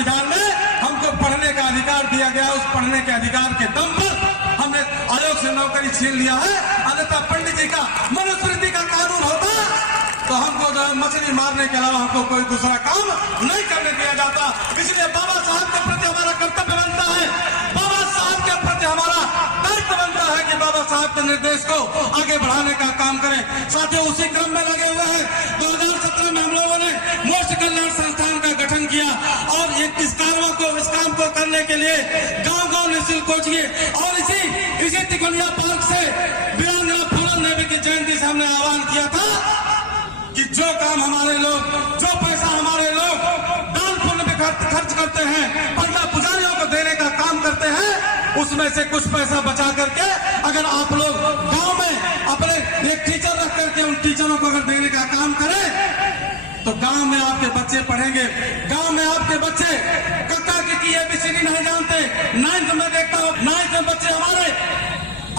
संविधान में हमको पढ़ने का अधिकार दिया गया। उस पढ़ने के अधिकार के दम पर हमने आयोग से नौकरी छीन लिया है। अन्यथा पंडित जी का मनुस्मृति का कानून होता तो हमको जो है मछली मारने के अलावा हमको कोई दूसरा काम नहीं करने दिया जाता। इसलिए बाबा साहब के प्रति हमारा कर्तव्य बनता है, बाबा साहब के प्रति हमारा दायित्व बनता है कि बाबा साहब के निर्देश को आगे बढ़ाने का काम करें। साथियों, उसी क्रम में लगे हुए हैं 2017 में हम लोगों ने मोक्ष कल्याण संस्थान का गठन किया और इस काम को करने के लिए गांव-गांव निःशुल्क कोचिंग और इसी तिकोनिया पार्क से वीरांगना फूलन देवी की जयंती से हमने आह्वान किया था कि जो काम हमारे लोग, जो पैसा हमारे लोग दान पुण्य में खर्च करते हैं, पंडा पुजारियों को देने का काम करते हैं, उसमें से कुछ पैसा बचा करके अगर आप लोग गांव में अपने एक टीचर रख करके उन टीचरों को अगर देने का काम करें तो गांव में आपके बच्चे पढ़ेंगे। गांव में आपके बच्चे कक्का की एबीसीडी नहीं जानते। 9th में देखता हूँ, 9th में बच्चे हमारे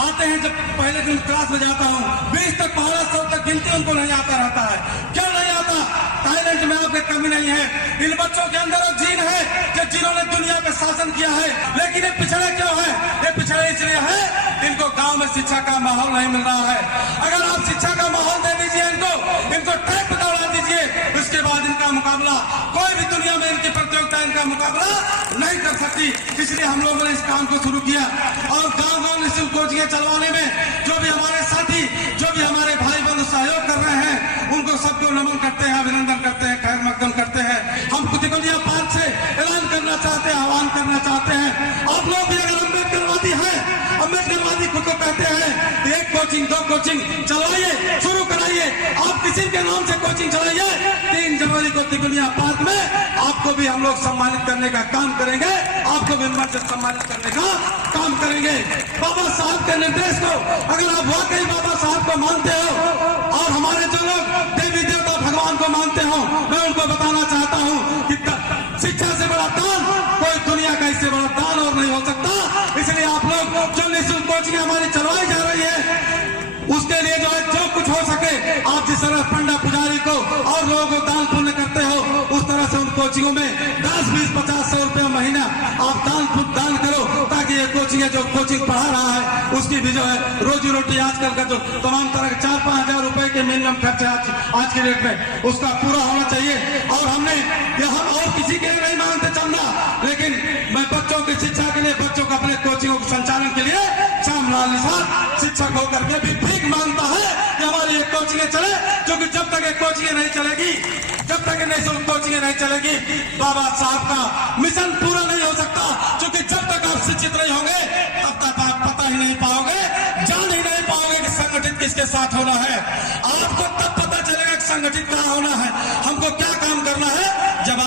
आते हैं, जब पहले दिन क्लास में जाता हूँ 20 तक 1200 तक गिनती उनको नहीं आता रहता है। क्यों नहीं आता? टैलेंट में आपके कमी नहीं है। इन बच्चों के अंदर एक जीन है कि जिन्होंने दुनिया पे शासन किया है, लेकिन ये पिछड़े क्यों है? ये पिछड़े इसलिए है इनको गांव में शिक्षा का माहौल नहीं मिल रहा है। अगर आप शिक्षा का माहौल दे दीजिए इनको ट्रैक पे दौड़ा दीजिए, उसके बाद इनका मुकाबला कोई भी दुनिया में इनकी प्रतियोगिता इनका मुकाबला नहीं कर सकती। इसलिए हम लोगों ने इस काम को शुरू किया और गांव-गांव निःशुल्क कोचिंग चलवाने में जो भी हमारे साथी, जो भी हमारे भाई बंधु सहयोग कर रहे हैं, उनको सबको नमन करते हैं, अभिनंदन करते हैं, खैर मकदम करते हैं। हम तिकोनिया पार्क से ऐलान करना चाहते हैं, आह्वान करना चाहते हैं, आप लोग भी अगर अम्बेडकरवादी हैं, अम्बेडकरवादी खुद को कहते हैं, एक कोचिंग 2 कोचिंग चलाइए, शुरू कराइए। आप किसी के नाम से कोचिंग चलाइए। 3 जनवरी को तिकोनिया पार्क में आपको भी हम लोग सम्मानित करने का काम करेंगे, आपको भी मंच से सम्मानित करने का काम करेंगे। बाबा साहब के निर्देश को अगर आप वाकई बाबा साहब को मानते हो और हमारे जो लोग देवी देवता भगवान को मानते हो, मैं उनको बताना चाहता हूँ कि शिक्षा से बड़ा दान कोई दुनिया का इससे बड़ा दान और नहीं हो सकता। इसलिए आप लोग जो निःशुल्क कोचिंग हमारी चलवाई जा रही है, उसके लिए जो है जो कुछ हो सके, आप जिस तरह पंडा पुजारी को और लोगों को दान पुण्य करते हो, उस तरह से उन कोचिंगों में 10, 20, 50, 100 रुपया महीना आप दान करो, ताकि ये कोचिंग जो कोचिंग पढ़ा रहा है उसकी भी जो है रोजी रोटी आजकल का जो तमाम तरह के 4-5 हजार रुपए के मिनिमम खर्चे आज के डेट में उसका पूरा होना चाहिए। और हमने हम और किसी के लिए नहीं मांगते चंदा, लेकिन मैं बच्चों की शिक्षा के लिए, बच्चों को अपने कोचिंगों के संचालन के लिए श्यामलाल निषाद शिक्षक होकर के भी भीख मांगता है कि हमारी एक कोचिंग चले, क्योंकि जब तक एक कोचिंग नहीं चलेगी, जब तक निःशुल्क कोचिंग नहीं चलेगी, बाबा साहब का मिशन पूरा नहीं हो सकता। क्योंकि जब तक आप शिक्षित नहीं होंगे तब तक आप पता ही नहीं पाओगे, जान ही नहीं पाओगे कि संगठित किसके साथ होना है। आपको तब पता चलेगा कि संगठित कहाँ होना है, हमको क्या काम करना है,